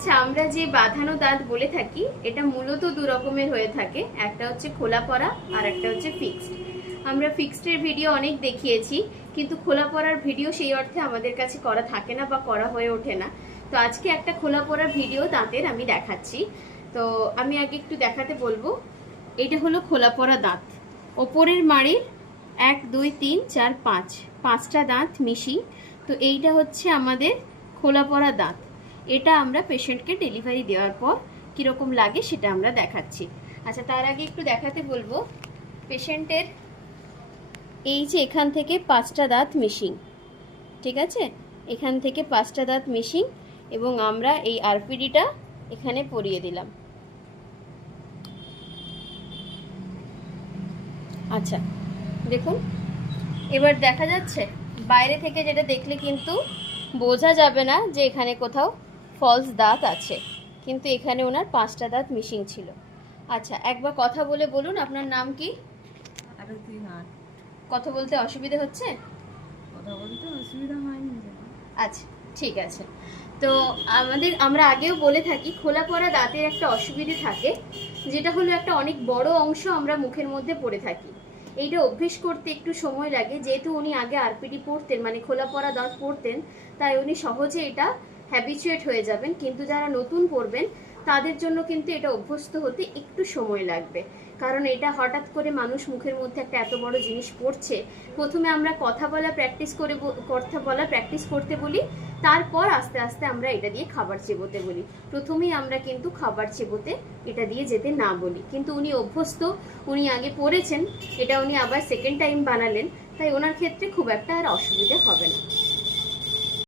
আচ্ছা আমরা যে বাঁধানো দাঁত বলে থাকি, এটা মূলত দু রকমের হয়ে থাকে। একটা হচ্ছে খোলা পড়া আর একটা হচ্ছে ফিক্সড আমরা ফিক্সডের ভিডিও অনেক দেখিয়েছি, কিন্তু খোলা পড়ার ভিডিও সেই অর্থে আমাদের কাছে করা থাকে না বা করা হয়ে ওঠে না। তো আজকে একটা খোলা পড়ার ভিডিও দাঁতের আমি দেখাচ্ছি। তো আমি আগে একটু দেখাতে বলব। এটা হলো খোলা পড়া দাঁত। ওপরের মাড়ির এক, দুই, তিন, চার, পাঁচ। পাঁচটা দাঁত মিশি তো এইটা হচ্ছে আমাদের খোলা পড়া দাঁত। এটা আমরা পেশেন্টকে ডেলিভারি দেওয়ার পর কীরকম লাগে সেটা আমরা দেখাচ্ছি। আচ্ছা তার আগে একটু দেখাতে বলব। পেশেন্টের এই যে এখান থেকে পাঁচটা দাঁত মিশিং ঠিক আছে? এখান থেকে পাঁচটা দাঁত মিশিং এবং আমরা এই আরপিডিটা এখানে পরিয়ে দিলাম। আচ্ছা দেখুন, এবার দেখা যাচ্ছে, বাইরে থেকে যেটা দেখলে কিন্তু বোঝা যাবে না যে এখানে কোথাও ফলস দাঁত আছে কিন্তু এখানে ওনার পাঁচটা দাঁত মিশিং ছিল। আচ্ছা একবার কথা বলে বলুন আপনার নাম কি? কথা বলতে অসুবিধে হচ্ছে? কথা বলতে অসুবিধা হয়নি আচ্ছা ঠিক আছে। তো আমাদের আমরা আগেও বলে থাকি খোলা পড়া দাঁতের একটা অসুবিধে থাকে যেটা হলো একটা অনেক বড় অংশ আমরা মুখের মধ্যে পড়ে থাকি। এইটা অভ্যেস করতে একটু সময় লাগে যেহেতু উনি আগে আরপিডি পড়তেন মানে খোলা পড়া দাঁত পড়তেন তাই উনি সহজে এটা হ্যাবিচুয়েট হয়ে যাবেন, কিন্তু যারা নতুন পড়বেন, তাদের জন্য কিন্তু এটা অভ্যস্ত হতে একটু সময় লাগবে। কারণ এটা হঠাৎ করে মানুষ মুখের মধ্যে একটা এত বড় জিনিস পড়ছে, প্রথমে আমরা কথা বলা প্র্যাকটিস করে কথা বলা প্র্যাকটিস করতে বলি, তারপর আস্তে আস্তে আমরা এটা দিয়ে খাবার চেবোতে বলি। প্রথমেই আমরা কিন্তু খাবার চেবোতে এটা দিয়ে যেতে না বলি। কিন্তু উনি অভ্যস্ত, উনি আগে পড়েছেন, এটা উনি আবার সেকেন্ড টাইম বানালেন, তাই ওনার ক্ষেত্রে খুব একটা আর অসুবিধে হবে না।